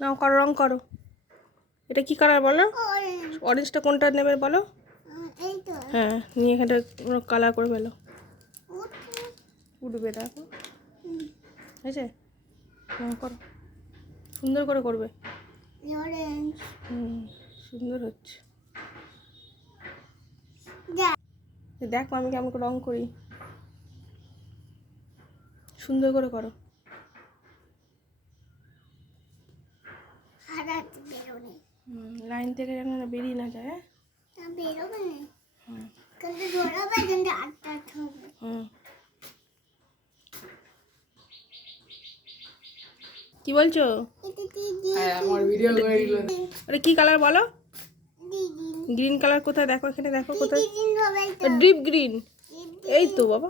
নাও করো, রং করো। এটা কি কালার বলো? অরেঞ্জটা কোনটা নেবে বলো? হ্যাঁ, নিয়ে এখানটা কালার করে ফেলো। উঠবে, দেখো হয়েছে? রং করো, সুন্দর করে করবে। সুন্দর হচ্ছে। দেখো আমি কেমন করে রং করি, সুন্দর করে করো। লাইন থেকে যেন বেরিয়ে না যায়। কি বলছো? আরে কি কালার বলো? গ্রিন কালার কোথায়? দেখো এখানে, দেখো কোথায়। Deep green. এই তো বাবা।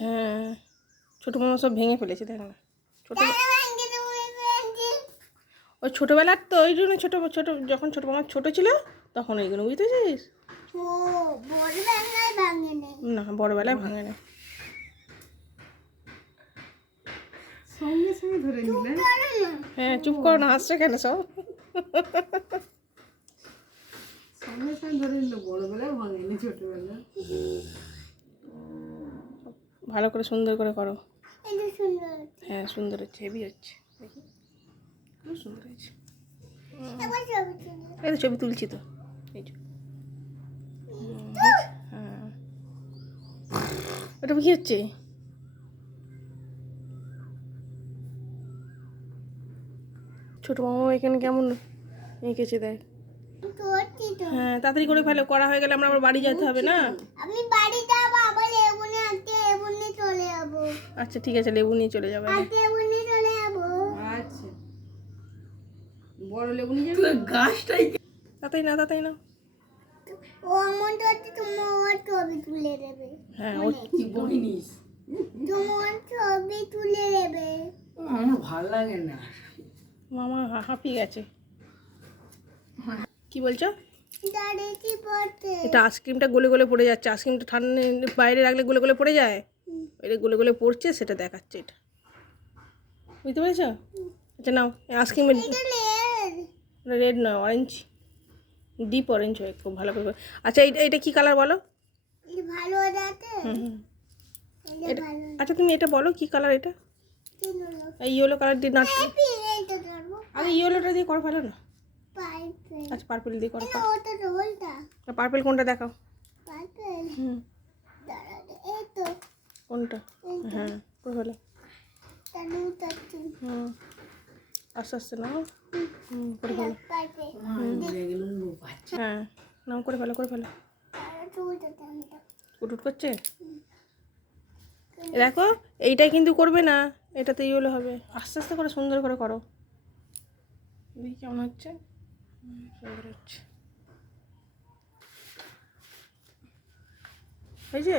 হ্যাঁ, ছোট মামা সব ভেঙে ফেলেছে, দেখ না। ছোট ওই ছোটবেলার তো, ওই জন্য ছোট ছোট, যখন ছোট মামা ছোট ছিল তখন ওইগুলো, বুঝতেছিস? না, বড়বেলায় ভাঙে না। সঙ্গে সঙ্গে ধরে নিলে। হ্যাঁ, চুপ করো না, হাসছে কেন সব? সঙ্গে সঙ্গে ধরে নিল, বড়বেলায় ভাঙেনি, ছোটবেলা। ভালো করে সুন্দর করে করো। হ্যাঁ, সুন্দর হচ্ছে, হেভি হচ্ছে, দেখি খুব সুন্দর হয়েছে। এই তো ছবি তুলছি তো, এই যে। হ্যাঁ, ওটা কি হচ্ছে? ছোট মামা এখানে কেমন এঁকেছে দেখ। হ্যাঁ, তাড়াতাড়ি করে ফেলো, করা হয়ে গেলে আমরা আবার বাড়ি যেতে হবে না? আমি বাড়ি যাব, আবার লেবু নিয়ে লেবু নিয়ে চলে যাব। আচ্ছা ঠিক আছে, লেবু নিয়ে চলে যাবে। লেবু নিয়ে চলে যাব। আচ্ছা, বড় লেবু নিয়ে যাবে গাছটাই। তাড়াতাড়ি না, তাড়াতাড়ি না। ও আমনটা তোমার ছবি তুলে দেবে। হ্যাঁ, কি বলিস? তোমার ছবি তুলে দেবে। আমার ভালো লাগে না। মামা হাঁপিয়ে গেছে। কি বলছো? দাঁড়িয়ে কি পড়তে? এটা আইসক্রিমটা গলে গলে পড়ে যাচ্ছে। আইসক্রিমটা ঠান্ডা বাইরে রাখলে গলে গলে পড়ে যায়। এটা গলে গলে পড়ছে, সেটা দেখাচ্ছে এটা, বুঝতে পেরেছো? আচ্ছা নাও, আইসক্রিমের রেড নয়, অরেঞ্জ, ডিপ অরেঞ্জ হয়, খুব ভালো করে। আচ্ছা এটা কি কালার বলো? ভালো যাতে। এটা আচ্ছা তুমি এটা বলো কি কালার এটা? এই ইয়েলো কালার দিয়ে না, আগে ইয়েলোটা দিয়ে করো, ভালো না? আচ্ছা পার্পল দিয়ে করো। পার্পল কোনটা দেখাও? কোনটা? হ্যাঁ, করে ফেলো। আস্তে আস্তে নাও। করে ফেলো। হ্যাঁ, নাও, করে ফেলো, করে ফেলো। উটুট করছে। দেখো এইটাই কিন্তু করবে না, এটাতে ইয়েলো হবে। আস্তে আস্তে করে সুন্দর করে করো, দেখি কেমন হচ্ছে। সুন্দর হচ্ছে, হয়েছে?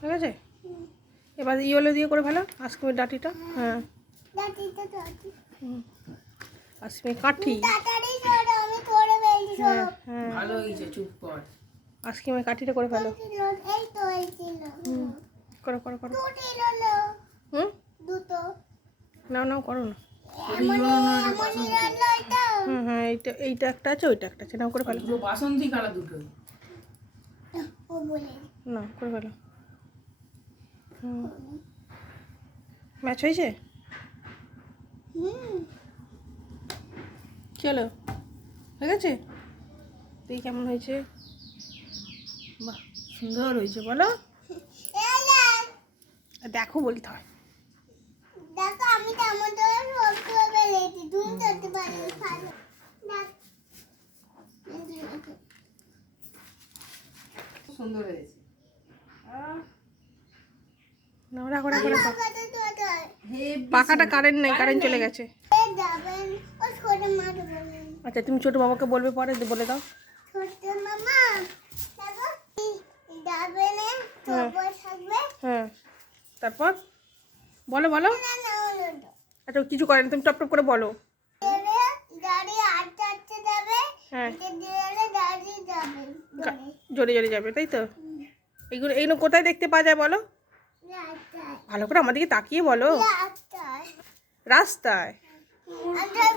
ঠিক আছে, এবার ইয়েলো দিয়ে করে ফেলো আইসক্রিমের ডাটিটা। হ্যাঁ, আইসক্রিমের কাঠি। হ্যাঁ হ্যাঁ, ভালো হয়েছে, চুপ কর। আইসক্রিমের কাঠিটা করে ফেলো। করো করো করো। নাও নাও, করো না। হ্যাঁ, এইটা একটা আছে, ওইটা একটা আছে, নাও করে ফেলো। বাসন্তী কালার দুটো। না, করে ফেলো। ম্যাচ হয়েছে? চলো, হয়ে গেছে। তুই কেমন হয়েছে? বাহ, সুন্দর হয়েছে, বলো। দেখো বলতে হয়। দেখো আমি টমেটো সব করে ফেলেছি, তুমি করতে পারো। ভালো সুন্দর হয়েছে। না, রাখো রাখো রাখো। পাখাটা কারেন্ট নেই, কারেন্ট চলে গেছে। আচ্ছা তুমি ছোট বাবাকে বলবে, পরে বলে দাও। হ্যাঁ, তারপর বলো বলো। আচ্ছা কিছু করেন, তুমি টপ টপ করে বলো। হ্যাঁ, জোরে জোরে যাবে, তাই তো? এইগুলো এইগুলো কোথায় দেখতে পাওয়া যায় বলো? রাস্তায় ভালো করে আমার দিকে তাকিয়ে বলো। রাস্তায় রাস্তায়। আমরা